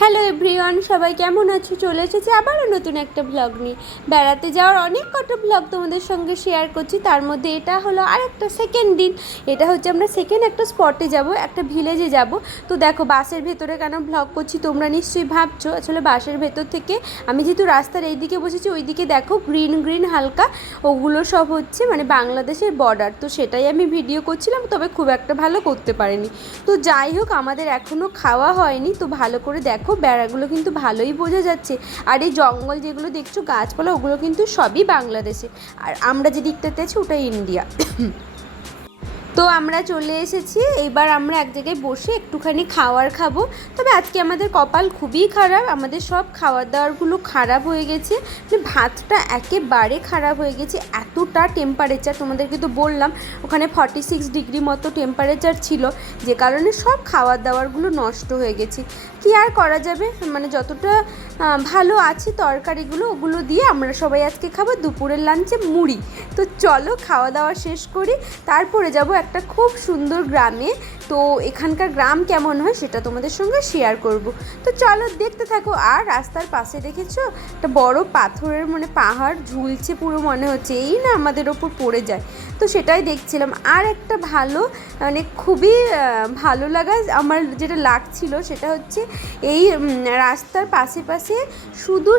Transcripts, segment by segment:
Hello everyone, সবাই কেমন আছো? চলে এসেছি আবারও নতুন একটা ব্লগ নিয়ে। বেড়াতে যাওয়ার অনেক কটা ব্লগ তোমাদের সঙ্গে শেয়ার করছি, তার মধ্যে এটা হলো আরেকটা সেকেন্ড দিন। এটা হচ্ছে আমরা সেকেন্ড একটা স্পটে যাব, একটা ভিলেজে যাব। তো দেখো বাসের ভেতরে কেন ব্লগ করছি তোমরা নিশ্চয়ই ভাবছো। আসলে বাসের ভেতর থেকে আমি যেহেতু রাস্তার এই দিকে বসেছি, ওই দিকে দেখো গ্রিন গ্রিন হালকা, ওগুলো সব হচ্ছে মানে বাংলাদেশের বর্ডার। তো সেটাই আমি ভিডিও করছিলাম, তবে খুব একটা ভালো করতে পারিনি। তো যাই হোক, আমাদের এখনও খাওয়া হয়নি, তো ভালো করে দেখো বেড়াগুলো কিন্তু ভালোই বোঝা যাচ্ছে। আর এই জঙ্গল যেগুলো দেখছো গাছপালা, ওগুলো কিন্তু সবই বাংলাদেশে। আর আমরা যে দিকটাতে আছি ওটা ইন্ডিয়া। তো আমরা চলে এসেছি, এবার আমরা এক জায়গায় বসে একটুখানি খাবার খাবো। তবে আজকে আমাদের কপাল খুবই খারাপ, আমাদের সব খাবার দাবারগুলো খারাপ হয়ে গেছে। ভাতটা একেবারে খারাপ হয়ে গেছে, এতটা টেম্পারেচার। তোমাদেরকে তো বললাম ওখানে 46 ডিগ্রি মতো টেম্পারেচার ছিল, যে কারণে সব খাবার দাবারগুলো নষ্ট হয়ে গেছে। কি আর করা যাবে, মানে যতটা ভালো আছে তরকারিগুলো, ওগুলো দিয়ে আমরা সবাই আজকে খাবো দুপুরের লাঞ্চে মুড়ি। তো চলো খাওয়া দাওয়া শেষ করি, তারপরে যাব একটা খুব সুন্দর গ্রামে। তো এখানকার গ্রাম কেমন হয় সেটা তোমাদের সঙ্গে শেয়ার করব। তো চলো দেখতে থাকো। আর রাস্তার পাশে দেখেছো একটা বড় পাথরের মানে পাহাড় ঝুলছে, পুরো মনে হচ্ছে এই না আমাদের ওপর পড়ে যায়। তো সেটাই দেখছিলাম। আর একটা ভালো মানে খুবই ভালো লাগা আমার যেটা লাগছিল সেটা হচ্ছে এই রাস্তার পাশে পাশে শুধু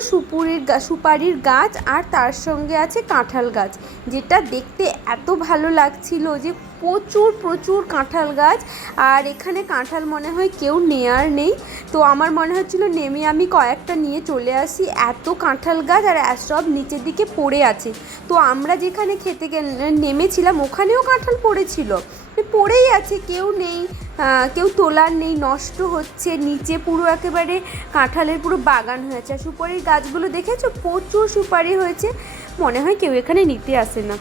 সুপারির গাছ, আর তার সঙ্গে আছে কাঁঠাল গাছ, যেটা দেখতে এত ভালো লাগছিল যে প্রচুর প্রচুর কাঁঠাল গাছ। আর এখানে কাঁঠাল মনে হয় কেউ নেয়ার নেই, তো আমার মনে হচ্ছিল নেমে আমি কয়েকটা নিয়ে চলে আসি। এত কাঁঠাল গাছ আর সব নিচের দিকে পড়ে আছে। তো আমরা যেখানে খেতে নেমেছিলাম ওখানেও কাঁঠাল পড়েছিল, পড়েই আছে, কেউ নেই, কেউ তোলার নেই, নষ্ট হচ্ছে। নিচে পুরো একেবারে কাঁঠালের পুরো বাগান হয়েছে। আর সুপারির গাছগুলো দেখেছো, প্রচুর সুপারি হয়েছে, মনে হয় কেউ এখানে নিতে আসে না।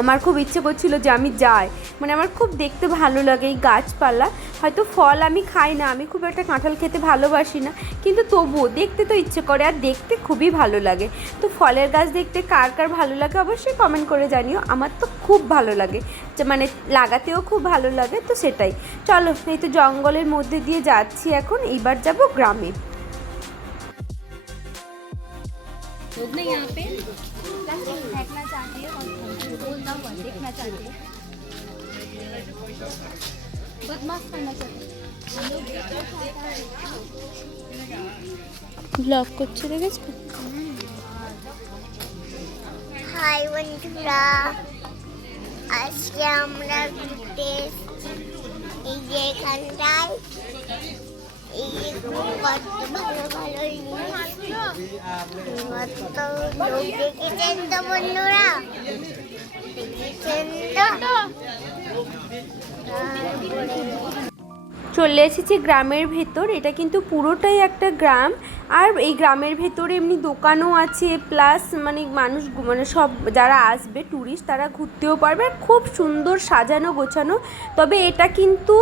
আমার খুব ইচ্ছে করছিল যে আমি যাই, মানে আমার খুব দেখতে ভালো লাগে এই গাছপালা। হয়তো ফল আমি খাই না, আমি খুব একটা কাঁঠাল খেতে ভালোবাসি না, কিন্তু তবুও দেখতে তো ইচ্ছে করে, আর দেখতে খুবই ভালো লাগে। তো ফলের গাছ দেখতে কার কার ভালো লাগে অবশ্যই কমেন্ট করে জানিও। আমার তো খুব ভালো লাগে, যে মানে লাগাতেও খুব ভালো লাগে। তো সেটাই, চলো এই তো জঙ্গলের মধ্যে দিয়ে যাচ্ছি এখন, এইবার যাব গ্রামে। देखना चाहती है और बोलना हुआ देखना चाहती है, बदमाश करना चाहती है। ব্লগ করছে দেখেছো। হাই বন্ধুরা, আজকে আমরা ঘুরতে এসেছি এই যে এখানটায়। এই যে কত ভালো ভালো কত লোক দেখেছেন তো বন্ধুরা, দেখেছেন তো। চলে এসেছি গ্রামের ভেতর, এটা কিন্তু পুরোটাই একটা গ্রাম। আর এই গ্রামের ভেতরে এমনি দোকানও আছে, প্লাস মানে মানুষ মানে সব যারা আসবে ট্যুরিস্ট তারা ঘুরতেও পারবে। আর খুব সুন্দর সাজানো গোছানো। তবে এটা কিন্তু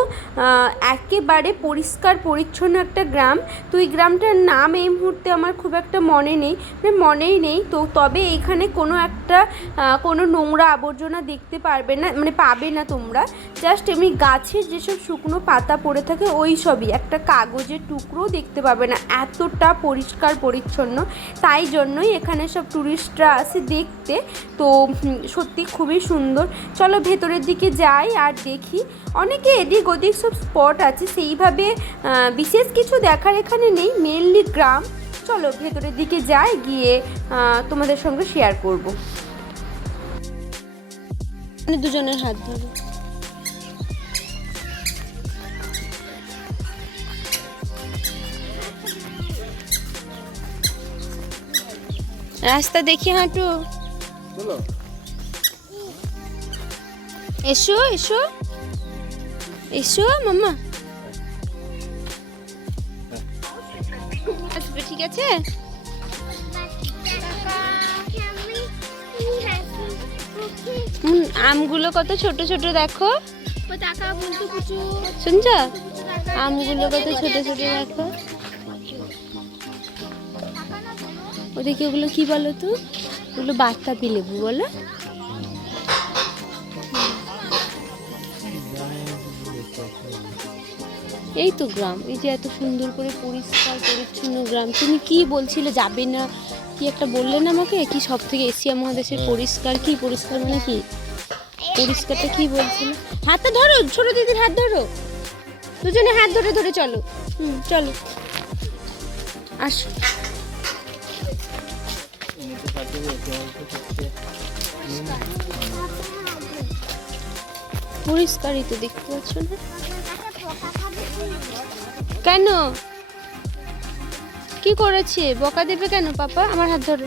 একেবারে পরিষ্কার পরিচ্ছন্ন একটা গ্রাম। তো এই গ্রামটার নাম এই মুহূর্তে আমার খুব একটা মনেই নেই। তো তবে এখানে কোনো নোংরা আবর্জনা দেখতে পারবে না, মানে পাবে না তোমরা। জাস্ট এমনি গাছের যেসব শুকনো পাতা পড়ে থাকে ওই সবই, একটা কাগজের টুকরো দেখতে পাবে না, এতটা পরিষ্কার পরিচ্ছন্ন। তাই জন্যই এখানে সব ট্যুরিস্টরা আসে দেখতে। তো সত্যি খুবই সুন্দর। চলো ভেতরের দিকে যাই আর দেখি। অনেকে এদিক ওদিক সব স্পট আছে, সেইভাবে বিশেষ কিছু দেখার এখানে নেই, মেনলি গ্রাম। চলো ভেতরের দিকে যাই, গিয়ে তোমাদের সঙ্গে শেয়ার করবো। দুজনের হাত ধরো। রাস্তা দেখি হাঁটো, এসো এসো এসো মামা, আসবে ঠিক আছে। আমগুলো কত ছোট ছোট দেখো, শুনছ? আমগুলো কত ছোট ছোট দেখো। ওদিকে ওগুলো কি বলো তো, ওগুলো বাতাবি লেবু বলো। এই তো গ্রাম, এই যে এত সুন্দর করে পরিষ্কার পরিচ্ছন্ন গ্রাম। তুমি কি বলছিলে যাবে না, কি একটা বললে না আমাকে, কি সব থেকে এশিয়া মহাদেশের পরিষ্কার, কি পরিষ্কার মানে কি পরিষ্কারটা কি বলছিলে? হাতটা ধরো, ছোট দিদির হাত ধরো, দুজনে হাত ধরে ধরে চলো। চলো আসো। পরিষ্কারই তো দেখতে পাচ্ছ না? কেন, কি করেছে? বকা দেবে কেন পাপা? আমার হাত ধরো।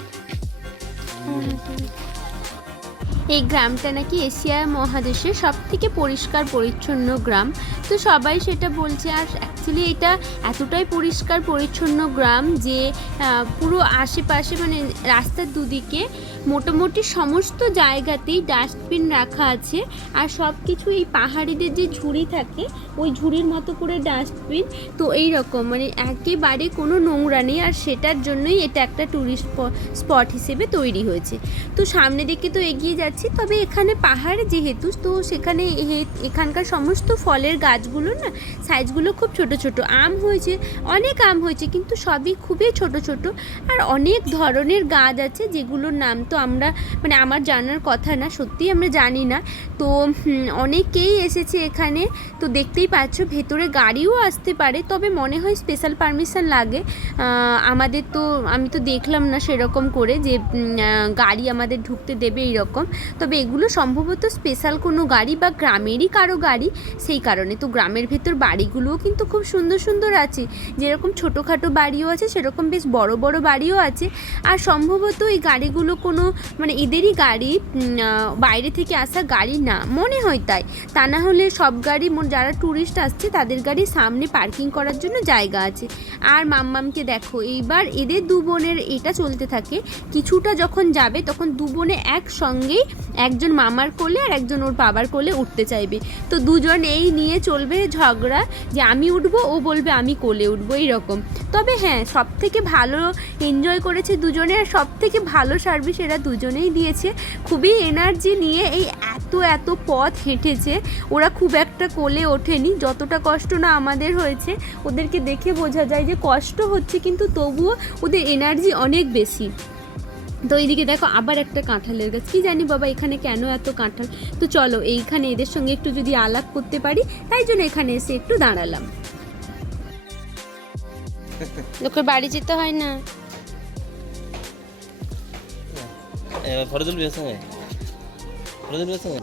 এই গ্রামটা নাকি এশিয়া মহাদেশের সব থেকে পরিষ্কার পরিচ্ছন্ন গ্রাম। তো সবাই সেটা বলছে। আর অ্যাকচুয়ালি এটা এতটাই পরিষ্কার পরিচ্ছন্ন গ্রাম যে পুরো আশেপাশে মানে রাস্তার দুদিকে মোটামুটি সমস্ত জায়গাতেই ডাস্টবিন রাখা আছে। আর সব কিছু এই পাহাড়িদের যে ঝুড়ি থাকে ওই ঝুড়ির মতো করে ডাস্টবিন। তো এই রকম মানে একেবারে কোনো নোংরা নেই। আর সেটার জন্যই এটা একটা ট্যুরিস্ট স্পট হিসেবে তৈরি হয়েছে। তো সামনে দিকে তো এগিয়ে যাচ্ছি, তবে এখানে পাহাড় যেহেতু, তো সেখানে এখানকার সমস্ত ফলের গাছগুলো না সাইজগুলো খুব ছোট ছোট। আম হয়েছে, অনেক আম হয়েছে, কিন্তু সবই খুবই ছোট ছোট। আর অনেক ধরনের গাছ আছে যেগুলোর নাম তো আমরা মানে আমার জানার কথা না, সত্যিই আমরা জানি না। তো অনেকেই এসেছে এখানে। তো দেখতেই পাচ্ছ ভেতরে গাড়িও আসতে পারে, তবে মনে হয় স্পেশাল পারমিশন লাগে আমাদের। তো আমি তো দেখলাম না সেরকম করে যে গাড়ি আমাদের ঢুকতে দেবে এইরকম। তবে এগুলো সম্ভবত স্পেশাল কোনো গাড়ি বা গ্রামেরই কারো গাড়ি, সেই কারণে। তো গ্রামের ভেতর বাড়িগুলোও কিন্তু খুব সুন্দর সুন্দর আছে, যেরকম ছোটোখাটো বাড়িও আছে সেরকম বেশ বড় বড় বাড়িও আছে। আর সম্ভবত এই গাড়িগুলো কোনো মানে এদেরই গাড়ি, বাইরে থেকে আসা গাড়ি না, মনে হয় তাই। তা না হলে সব গাড়ি যারা ট্যুরিস্ট আসছে তাদের গাড়ি সামনে পার্কিং করার জন্য জায়গা আছে। আর মাম্মামকে দেখো, এইবার এদের দু বোনের এটা চলতে থাকে, কিছুটা যখন যাবে তখন দু বোনে একসঙ্গেই একজন মামার কোলে আর একজন ওর বাবার কোলে উঠতে চাইবে। তো দুজন এই নিয়ে চলবে ঝগড়া যে আমি উঠবো, ও বলবে আমি কোলে উঠবো, এইরকম। তবে হ্যাঁ, সব থেকে ভালো এনজয় করেছে দুজনে, আর সব থেকে ভালো সার্ভিস এরা দুজনেই দিয়েছে। খুবই এনার্জি নিয়ে এই এত পথ হেঁটেছে। ওরা খুব একটা কোলে ওঠেনি, যতটা কষ্ট না আমাদের হয়েছে। ওদেরকে দেখে বোঝা যায় যে কষ্ট হচ্ছে, কিন্তু তবুও ওদের এনার্জি অনেক বেশি। তো এইদিকে দেখো আবার একটা কাঁঠালের গাছ, কি জানি বাবা এখানে কেন এত কাঁঠাল। তো চলো এইখানে এদের সঙ্গে একটু যদি আলাপ করতে পারি, তাই জন্য এখানে এসে একটু দাঁড়ালাম। লোকের বাড়ি যেতে হয় না। ফটো তুলবি সঙ্গে, ফটো তুলবি সঙ্গে।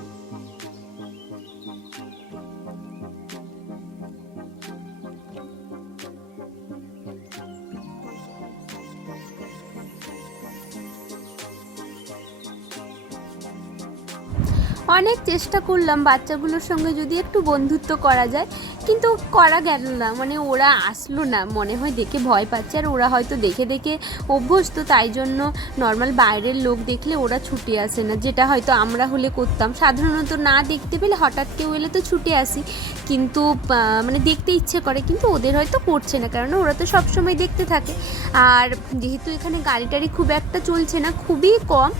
অনেক চেষ্টা করলাম বাচ্চাগুলোর সঙ্গে যদি একটু বন্ধুত্ব করা যায়, কিন্তু করা গেল না। মানে ওরা আসলো না, মনে হয় দেখে ভয় পাচ্ছে। আর ওরা হয়তো দেখে দেখে অভ্যস্ত, তাই জন্য নর্মাল বাইরের লোক দেখলে ওরা ছুটে আসে না, যেটা হয়তো আমরা হলে করতাম। সাধারণত না দেখতে পেলে হঠাৎ কেউ এলে তো ছুটে আসি, কিন্তু মানে দেখতে ইচ্ছে করে, কিন্তু ওদের হয়তো করছে না, কারণ ওরা তো সবসময় দেখতে থাকে। আর যেহেতু এখানে গাড়ি টাড়ি খুব একটা চলছে না, খুবই কম,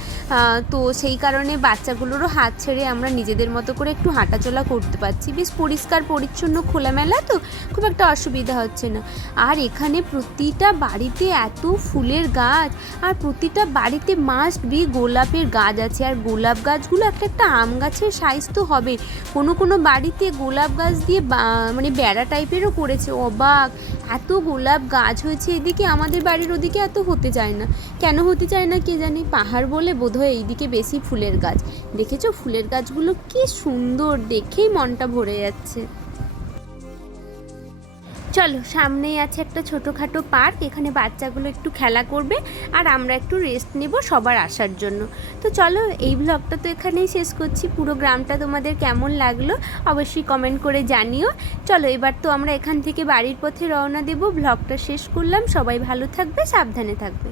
তো সেই কারণে বাচ্চাগুলোরও হাত ছেড়ে আমরা নিজেদের মতো করে একটু হাঁটাচলা করতে পারছি। বেশ পরিষ্কার পরিচ্ছন্ন খোলামেলা, তো খুব একটা অসুবিধা হচ্ছে না। আর এখানে প্রতিটা বাড়িতে এত ফুলের গাছ, আর প্রতিটা বাড়িতে মাস্ট বি গোলাপের গাছ আছে। আর গোলাপ গাছগুলো একটা একটা আম গাছের সাইজ তো হবে। কোনো বাড়িতে গোলাপ গাছ দিয়ে মানে বেড়া টাইপেরও করেছে। অবাক, এত গোলাপ গাছ হয়েছে এদিকে। আমাদের বাড়ির ওদিকে এত হতে চায় না, কেন হতে চায় না কে জানি, পাহাড় বলে বোধহয় এইদিকে বেশি ফুলের গাছ। দেখেছো ফুলের গাছগুলো কি সুন্দর, দেখেই মনটা ভরে যাচ্ছে। চলো সামনেই আছে একটা ছোটোখাটো পার্ক, এখানে বাচ্চাগুলো একটু খেলা করবে আর আমরা একটু রেস্ট নেব সবার আসার জন্য। তো চলো এই ব্লগটা তো এখানেই শেষ করছি। পুরো গ্রামটা তোমাদের কেমন লাগলো অবশ্যই কমেন্ট করে জানিও। চলো এবার তো আমরা এখান থেকে বাড়ির পথে রওনা দেব। ব্লগটা শেষ করলাম, সবাই ভালো থাকবে, সাবধানে থাকবে।